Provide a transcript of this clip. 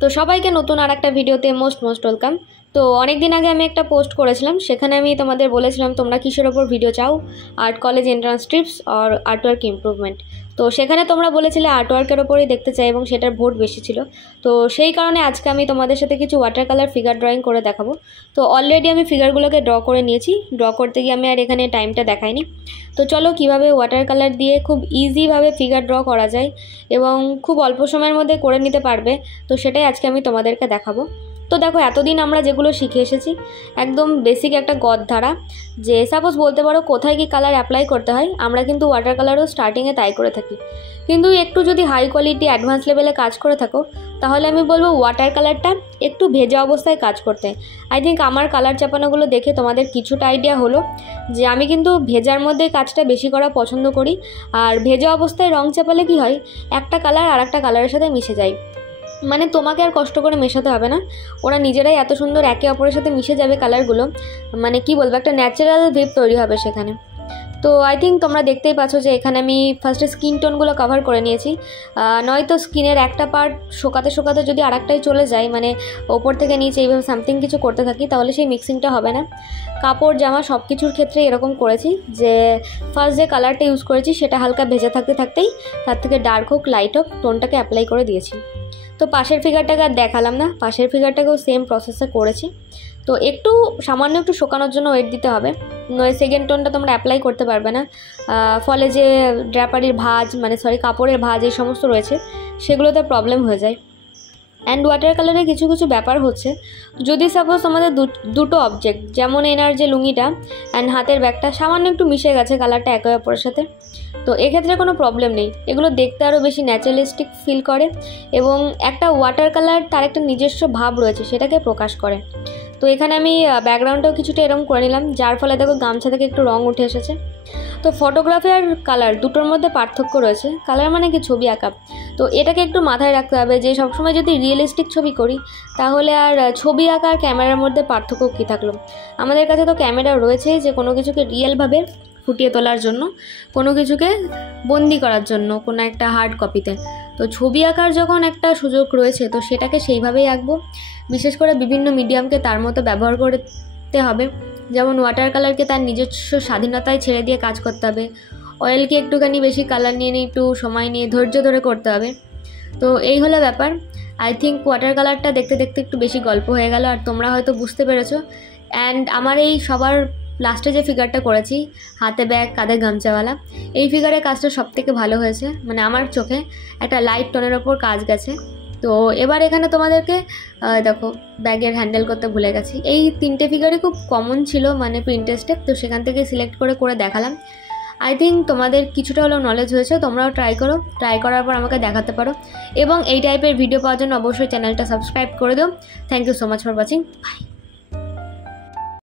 তো সবাইকে নতুন আর একটা ভিডিওতে মোস্ট ওয়েলকাম। তো অনেক দিন আগে আমি একটা পোস্ট করেছিলাম, সেখানে আমি তোমাদের বলেছিলাম তোমরা কিসের ওপর ভিডিও চাও, আর্ট কলেজ এন্ট্রান্স টিপস আর আর্টওয়ার্ক ইমপ্রুভমেন্ট। তো সেখানে তোমরা বলেছিলে আর্টওয়ার্কের ওপরেই দেখতে চাই এবং সেটার ভোট বেশি ছিল। তো সেই কারণে আজকে আমি তোমাদের সাথে কিছু ওয়াটার কালার ফিগার ড্রয়িং করে দেখাবো। তো অলরেডি আমি ফিগারগুলোকে ড্র করে নিয়েছি, ড্র করতে গিয়ে আমি আর এখানে টাইমটা দেখাইনি। তো চলো কিভাবে ওয়াটার কালার দিয়ে খুব ইজিভাবে ফিগার ড্র করা যায় এবং খুব অল্প সময়ের মধ্যে করে নিতে পারবে, তো সেটাই আজকে আমি তোমাদেরকে দেখাবো। তো দেখো, এতদিন আমরা যেগুলো শিখে এসেছি একদম বেসিক একটা গদ ধারা, যে সাপোজ বলতে পারো কোথায় কি কালার অ্যাপ্লাই করতে হয়, আমরা কিন্তু ওয়াটার কালারও স্টার্টিংয়ে তাই করে থাকি। কিন্তু একটু যদি হাই কোয়ালিটি অ্যাডভান্স লেভেলে কাজ করে থাকো, তাহলে আমি বলবো ওয়াটার কালারটা একটু ভেজা অবস্থায় কাজ করতে। আই থিঙ্ক আমার কালার চাপানোগুলো দেখে তোমাদের কিছুটা আইডিয়া হলো যে আমি কিন্তু ভেজার মধ্যে কাজটা বেশি করা পছন্দ করি। আর ভেজা অবস্থায় রং চাপালে কি হয়, একটা কালার আর একটা কালারের সাথে মিশে যায়, মানে তোমাকে আর কষ্ট করে মেশাতে হবে না, ওরা নিজেরাই এত সুন্দর একে অপরের সাথে মিশে যাবে কালারগুলো, মানে কি বলবো, একটা ন্যাচারাল ভিপ তৈরি হবে সেখানে। তো আই থিঙ্ক তোমরা দেখতেই পাচ্ছ যে এখানে আমি ফার্স্টে স্কিন টোনগুলো কভার করে নিয়েছি। নয়তো স্কিনের একটা পার্ট শোকাতে শোকাতে যদি আরেকটাই চলে যায়, মানে ওপর থেকে নিচে এইভাবে সামথিং কিছু করতে থাকি, তাহলে সেই মিক্সিংটা হবে না। কাপড় জামা সব কিছুর ক্ষেত্রে এরকম করেছি যে ফার্স্ট যে কালারটা ইউজ করেছি সেটা হালকা ভেজা থাকতে থাকতেই তার থেকে ডার্ক হোক লাইট হোক টোনটাকে অ্যাপ্লাই করে দিয়েছি। তো পাশের ফিগারটাকে আর দেখালাম না, পাশের ফিগারটাকেও সেম প্রসেসে করেছি। তো একটু সামান্য একটু শোকানোর জন্য ওয়েট দিতে হবে, নয় সেকেন্ড টোনটা তোমরা অ্যাপ্লাই করতে পারবে না, ফলে যে ড্র্যাপারির ভাঁজ, মানে কাপড়ের ভাঁজ এই সমস্ত রয়েছে সেগুলোতে প্রবলেম হয়ে যায়। অ্যান্ড ওয়াটার কালারে কিছু কিছু ব্যাপার হচ্ছে, যদি সাপোজ আমাদের দুটো অবজেক্ট, যেমন এনার যে লুঙ্গিটা অ্যান্ড হাতের ব্যাগটা সামান্য একটু মিশে গেছে কালারটা একে অপরের সাথে, তো এক্ষেত্রে কোনো প্রবলেম নেই, এগুলো দেখতে আরও বেশি ন্যাচারালিস্টিক ফিল করে এবং একটা ওয়াটার কালার তার একটা নিজস্ব ভাব রয়েছে সেটাকে প্রকাশ করে। তো এখানে আমি ব্যাকগ্রাউন্ডটাও কিছুটা এরকম করে নিলাম, যার ফলে দেখো গামছা থেকে একটু রং উঠে এসেছে। তো ফটোগ্রাফি আর কালার দুটোর মধ্যে পার্থক্য রয়েছে, কালার মানে কি ছবি আঁকা, তো এটাকে একটু মাথায় রাখতে হবে যে সবসময় যদি রিয়েলিস্টিক ছবি করি তাহলে আর ছবি আঁকা আর ক্যামেরার মধ্যে পার্থক্য কী থাকলো। আমাদের কাছে তো ক্যামেরা রয়েছে যে কোনো কিছুকে রিয়েলভাবে ফুটিয়ে তোলার জন্য, কোনো কিছুকে বন্দি করার জন্য কোনো একটা হার্ড কপিতে। তো ছবি আঁকার যখন একটা সুযোগ রয়েছে তো সেটাকে সেইভাবেই আঁকবো, বিশেষ করে বিভিন্ন মিডিয়ামকে তার মতো ব্যবহার করতে হবে। যেমন ওয়াটার কালারকে তার নিজস্ব স্বাধীনতায় ছেড়ে দিয়ে কাজ করতে হবে, অয়েলকে একটুখানি বেশি কালার নিয়ে একটু সময় নিয়ে ধৈর্য ধরে করতে হবে। তো এই হলো ব্যাপার। আই থিঙ্ক ওয়াটার কালারটা দেখতে দেখতে একটু বেশি গল্প হয়ে গেল আর তোমরা হয়তো বুঝতে পেরেছো। অ্যান্ড আমার এই সবার লাস্টে যে ফিগারটা করেছি, হাতে ব্যাগ কাঁধে গামছাওয়ালা, এই ফিগারের কাজটা সবথেকে ভালো হয়েছে, মানে আমার চোখে একটা লাইট টোনের ওপর কাজ গেছে। তো এবার এখানে তোমাদেরকে দেখো ব্যাগের হ্যান্ডেল করতে ভুলে গেছি, এই তিনটে ফিগারই খুব কমন ছিল মানে প্রিন্টেস্টে, তো সেখান থেকে সিলেক্ট করে দেখালাম। আই থিঙ্ক তোমাদের কিছুটা হলেও নলেজ হয়েছে, তোমরাও ট্রাই করার পর আমাকে দেখাতে পারো এবং এই টাইপের ভিডিও পাওয়ার জন্য অবশ্যই চ্যানেলটা সাবস্ক্রাইব করে দিও। Thank you so much for watching, by.